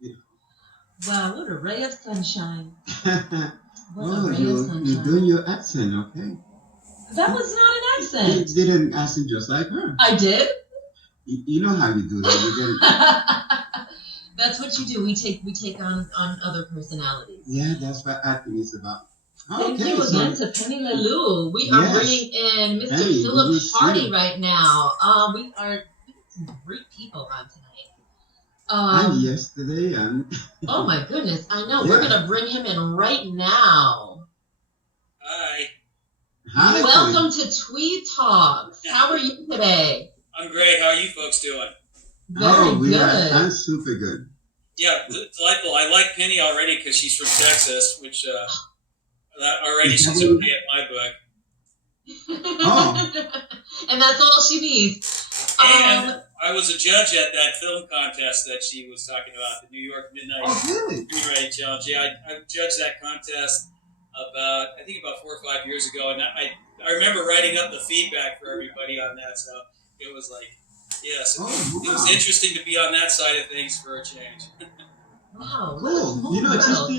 You Wow, what a ray of sunshine. know. What a Oh, ray of you're doing sunshine. your accent, okay? That was not an You accent. did an accent just like her. I did? You know how you do that. You get That's what you do. We take on other personalities. Yeah, that's what acting is about. Thank Okay, you so again to Penny Lelou. We are yes, bringing in Mr. Penny, did Philip you Hardy see? right now. We are some great people on tonight. And yesterday, and Oh my goodness, I know. We're yeah. gonna bring him in right now. Hi. Hi, Penny. Welcome to Tweed Talks. How are you today? I'm great. How are you folks doing? Very We are. good. I'm super good. Yeah, delightful. I like Penny already because she's from Texas, which that already she's okay at my book. Oh. And that's all she needs. And I was a judge at that film contest that she was talking about, the New York Midnight really? Screenwriting Challenge. Yeah, I judged that contest about 4 or 5 years ago, and I remember writing up the feedback for everybody on that. So it was like, yes, wow. It was interesting to be on that side of things for a change. Wow, cool. You know,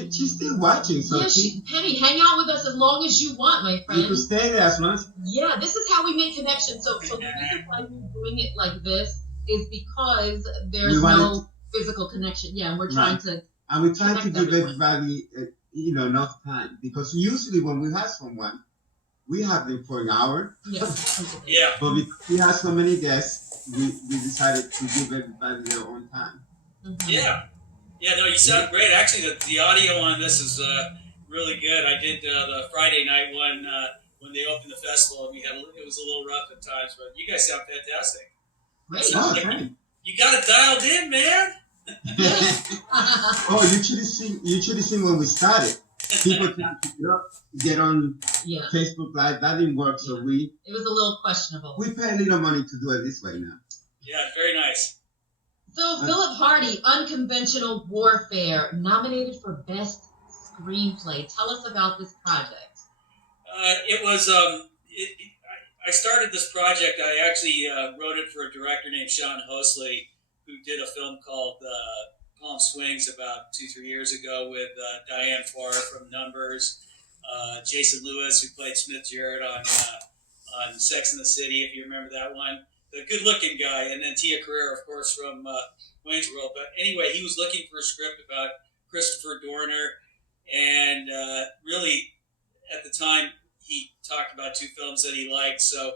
she's still watching. So yeah, Penny, hang out with us as long as you want, my friend. You can stay there as long as. Yeah, this is how we make connections. So the reason why we're doing it like this is because there's no physical connection. Yeah, and we're trying to. And we're trying to give everybody, enough time, because usually when we have someone, we have them for an hour. Yeah. But we have so many guests, we decided to give everybody their own time. Mm-hmm. Yeah. Yeah, no, you sound great. Actually, the audio on this is really good. I did the Friday night one when they opened the festival, and it was a little rough at times, but you guys sound fantastic. Great. You got it dialed in, man. Oh, you should have seen when we started. People tried to get on Facebook Live. That didn't work, so it was a little questionable. We pay a little money to do it this way now. Yeah, very nice. So, Philip Hardy, Unconventional Warfare, nominated for Best Screenplay. Tell us about this project. It was, I started this project. I actually wrote it for a director named Sean Hosley, who did a film called Palm Swings about 2-3 years ago with Diane Farr from Numbers, Jason Lewis, who played Smith Jarrett on Sex and the City, if you remember that one. The good-looking guy, and then Tia Carrere, of course, from Wayne's World. But anyway, he was looking for a script about Christopher Dorner, and really, at the time, he talked about 2 films that he liked. So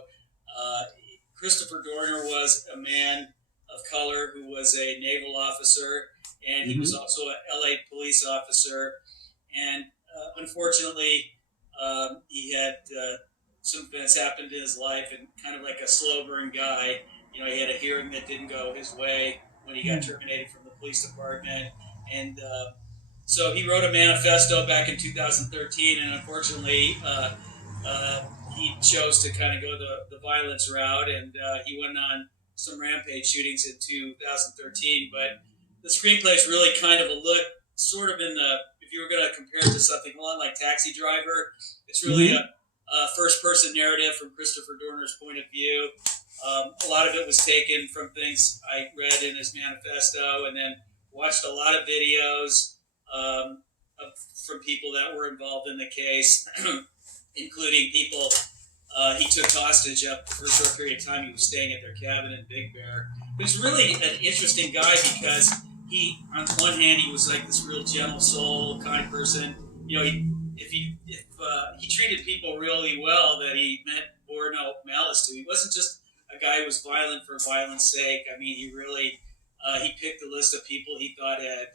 Christopher Dorner was a man of color who was a naval officer, and he was also an LA police officer. And unfortunately, he had some events happened in his life, and kind of like a slow burn guy. You know, he had a hearing that didn't go his way when he got terminated from the police department, and so he wrote a manifesto back in 2013, and unfortunately, he chose to kind of go the violence route, and he went on some rampage shootings in 2013. But the screenplay is really kind of a look, sort of if you were going to compare it to something a lot like Taxi Driver, it's really a first-person narrative from Christopher Dorner's point of view. A lot of it was taken from things I read in his manifesto, and then watched a lot of videos from people that were involved in the case, including people he took hostage up for a short period of time. He was staying at their cabin in Big Bear. He was really an interesting guy because he, on one hand, he was like this real gentle soul kind of person. You know, he treated people really well that he bore no malice to. He wasn't just a guy who was violent for violence sake. I mean, he really he picked a list of people he thought had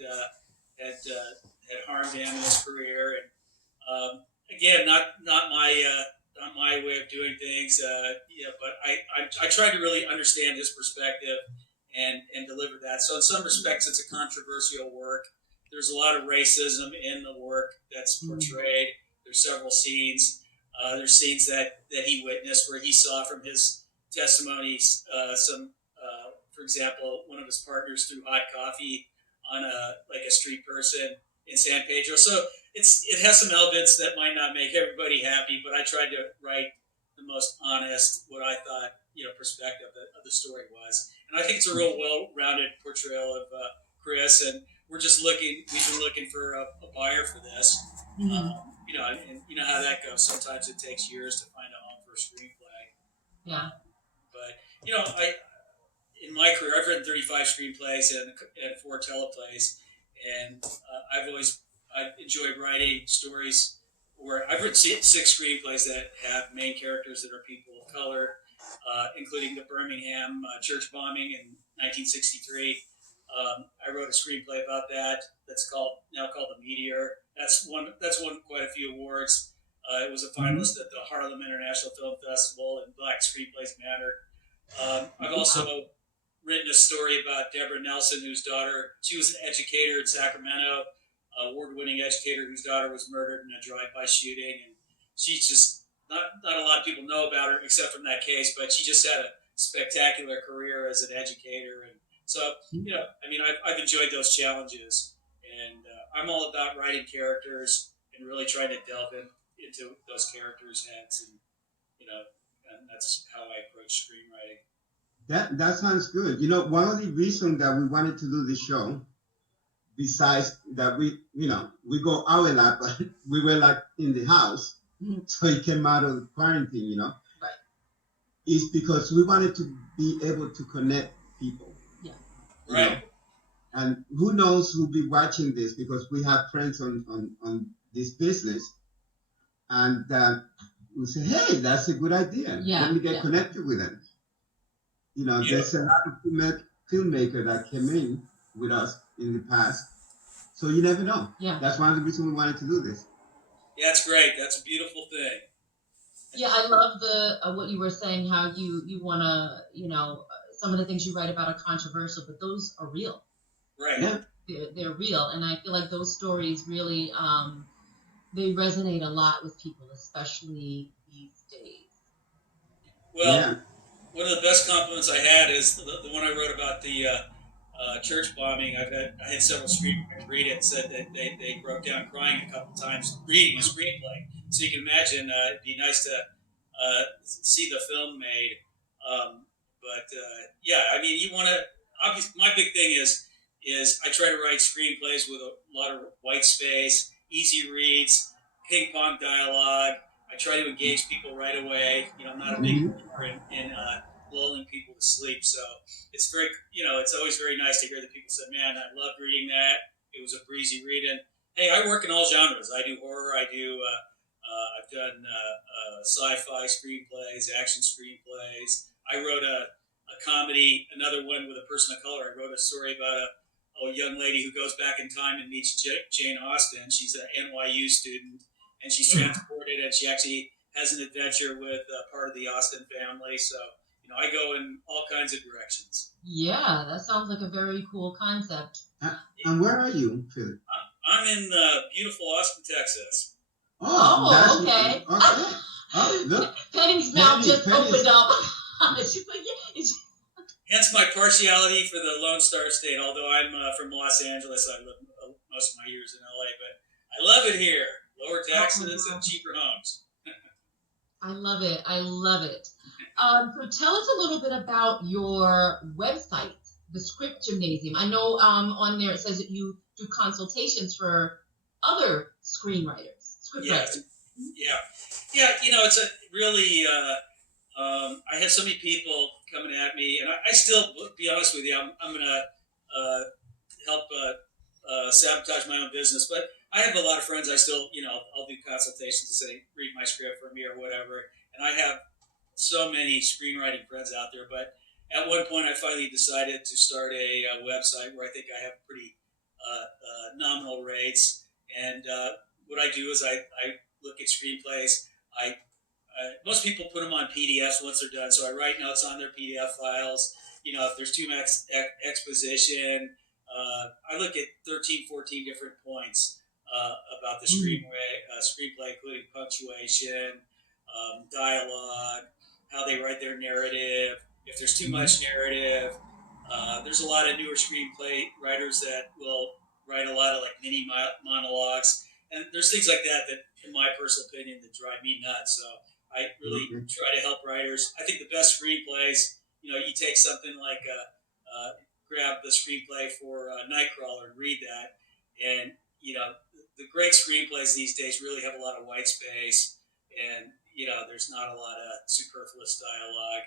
harmed him in his career. And again, not my way of doing things. But I tried to really understand his perspective and deliver that. So in some respects, it's a controversial work. There's a lot of racism in the work that's portrayed. There's several scenes. There's scenes that he witnessed where he saw from his testimonies for example, one of his partners threw hot coffee on a street person in San Pedro. So it has some elements that might not make everybody happy, but I tried to write the most honest, what I thought, perspective of the story was. And I think it's a real well-rounded portrayal of Chris. And we're just looking. We've been looking for a buyer for this. You know, and you know how that goes. Sometimes it takes years to find a home for a screenplay. Yeah. But you know, in my career, I've written 35 screenplays and 4 teleplays, and I've enjoyed writing stories where I've written 6 screenplays that have main characters that are people of color, including the Birmingham church bombing in 1963. I wrote a screenplay about that. That's now called The Meteor. That's won quite a few awards. It was a finalist at the Harlem International Film Festival, and Black Screenplays Matter. I've also written a story about Deborah Nelson, she was an educator in Sacramento, award-winning educator whose daughter was murdered in a drive-by shooting, and she's just not a lot of people know about her except from that case, but she just had a spectacular career as an educator, and so you know, I mean, I've enjoyed those challenges, and I'm all about writing characters and really trying to delve into those characters' heads, and you know, and that's how I approach screenwriting. That sounds good. You know, one of the reasons that we wanted to do this show, besides that we go out a lot, but we were like in the house, so it came out of the quarantine, you know, right, is because we wanted to be able to connect people. Yeah. Right. Know? And who knows who'll be watching this, because we have friends on this business, and we say, hey, that's a good idea. Yeah. Let me get connected with them. You know, there's a lot of filmmaker that came in with us in the past, so you never know. Yeah, that's one of the reasons we wanted to do this. Yeah, that's great. That's a beautiful thing. Yeah, I love what you were saying. How you want to, some of the things you write about are controversial, but those are real. Right. Yeah. They're real, and I feel like those stories really they resonate a lot with people, especially these days. Well, one of the best compliments I had is the one I wrote about the church bombing. I had several screenwriters read it and said that they broke down crying a couple times reading a screenplay. So you can imagine it'd be nice to see the film made. Yeah, I mean, you want to. Obviously, my big thing is I try to write screenplays with a lot of white space, easy reads, ping pong dialogue. I try to engage people right away. You know, I'm not a big believer in lulling people to sleep. So it's very, it's always very nice to hear that people say, man, I loved reading that. It was a breezy read. And hey, I work in all genres. I do horror. I've done sci-fi screenplays, action screenplays. I wrote a comedy, another one with a person of color. I wrote a story about a young lady who goes back in time and meets Jane Austen. She's an NYU student, and she's transported, and she actually has an adventure with part of the Austen family. So, I go in all kinds of directions. Yeah, that sounds like a very cool concept. And where are you, Philip? I'm in beautiful Austin, Texas. Oh, okay. Oh, look. Penny's mouth just opened up. She's like, yeah. Hence my partiality for the Lone Star State. Although I'm from Los Angeles, I lived most of my years in LA, but I love it here. Lower taxes and cheaper homes. I love it. I love it. So tell us a little bit about your website, the Script Gymnasium. I know on there it says that you do consultations for other screenwriters, scriptwriters. Yeah. It's a really. I have so many people coming at me, and I still, to be honest with you, I'm going to help sabotage my own business. But I have a lot of friends. I still, I'll do consultations and say, read my script for me or whatever. And I have so many screenwriting friends out there. But at one point, I finally decided to start a website where I think I have pretty nominal rates. And what I do is I look at screenplays. Most people put them on PDFs once they're done, so I write notes on their PDF files. If there's too much exposition, I look at 13, 14 different points about the screenplay, including punctuation, dialogue, how they write their narrative. If there's too much narrative, there's a lot of newer screenplay writers that will write a lot of like mini monologues, and there's things like that in my personal opinion, that drive me nuts. So I really try to help writers. I think the best screenplays, you take something like grab the screenplay for Nightcrawler and read that. And, the great screenplays these days really have a lot of white space, and, there's not a lot of superfluous dialogue.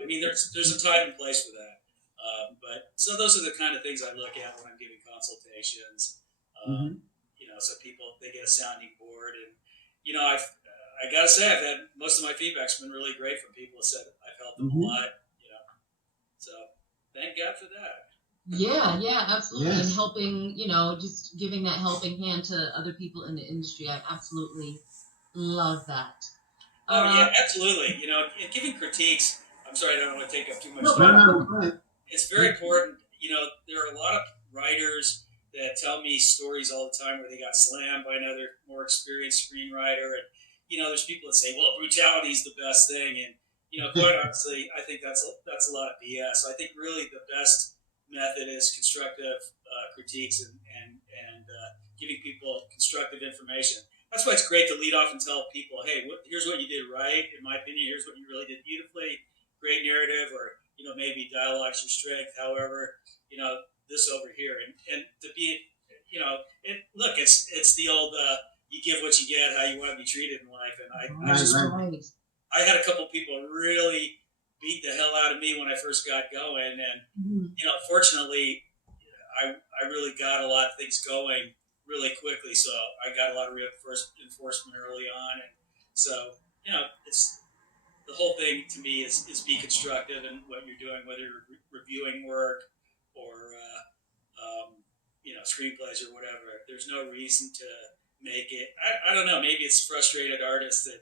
I mean, there's a time and place for that. But so those are the kind of things I look at when I'm giving consultations. So people, they get a sounding board, and I gotta say, I've had most of my feedback's been really great from people who said I've helped them a lot. So thank God for that. Yeah, absolutely. Yes. And helping, just giving that helping hand to other people in the industry. I absolutely love that. Oh yeah, absolutely. And giving critiques. I'm sorry, I don't want to take up too much No, time. It's very important. There are a lot of writers that tell me stories all the time where they got slammed by another more experienced screenwriter, and there's people that say, "Well, brutality is the best thing," and quite honestly, I think that's a lot of BS. I think really the best method is constructive critiques and giving people constructive information. That's why it's great to lead off and tell people, "Hey, here's what you did right. In my opinion, here's what you really did beautifully. Great narrative, or maybe dialogue's your strength. However, this over here, and to be, and look, it's the old you give what you get, how you want to be treated in life." And I had a couple people really beat the hell out of me when I first got going, and fortunately, I really got a lot of things going really quickly, so I got a lot of enforcement early on, and so it's the whole thing to me is be constructive in what you're doing, whether you're reviewing work or screenplays or whatever. There's no reason to make it. I don't know. Maybe it's frustrated artists that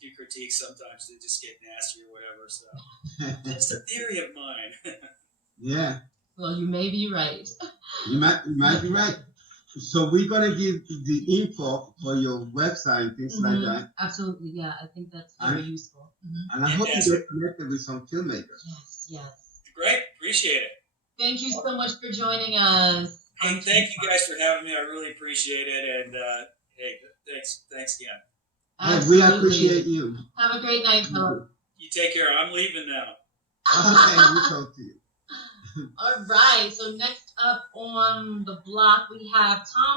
do critiques sometimes. They just get nasty or whatever. So that's a theory of mine. Yeah. Well, you may be right. You might be right. So we're gonna give the info for your website and things like that. Absolutely, yeah. I think that's very useful. And I hope you get connected with some filmmakers. Yes. Great, appreciate it. Thank you so much for joining us. And thank you guys for having me. I really appreciate it. And hey, thanks again. And we appreciate you. Have a great night, Phillip. You take care. I'm leaving now. Okay, we'll talk to you. All right. So next up on the block, we have Tom.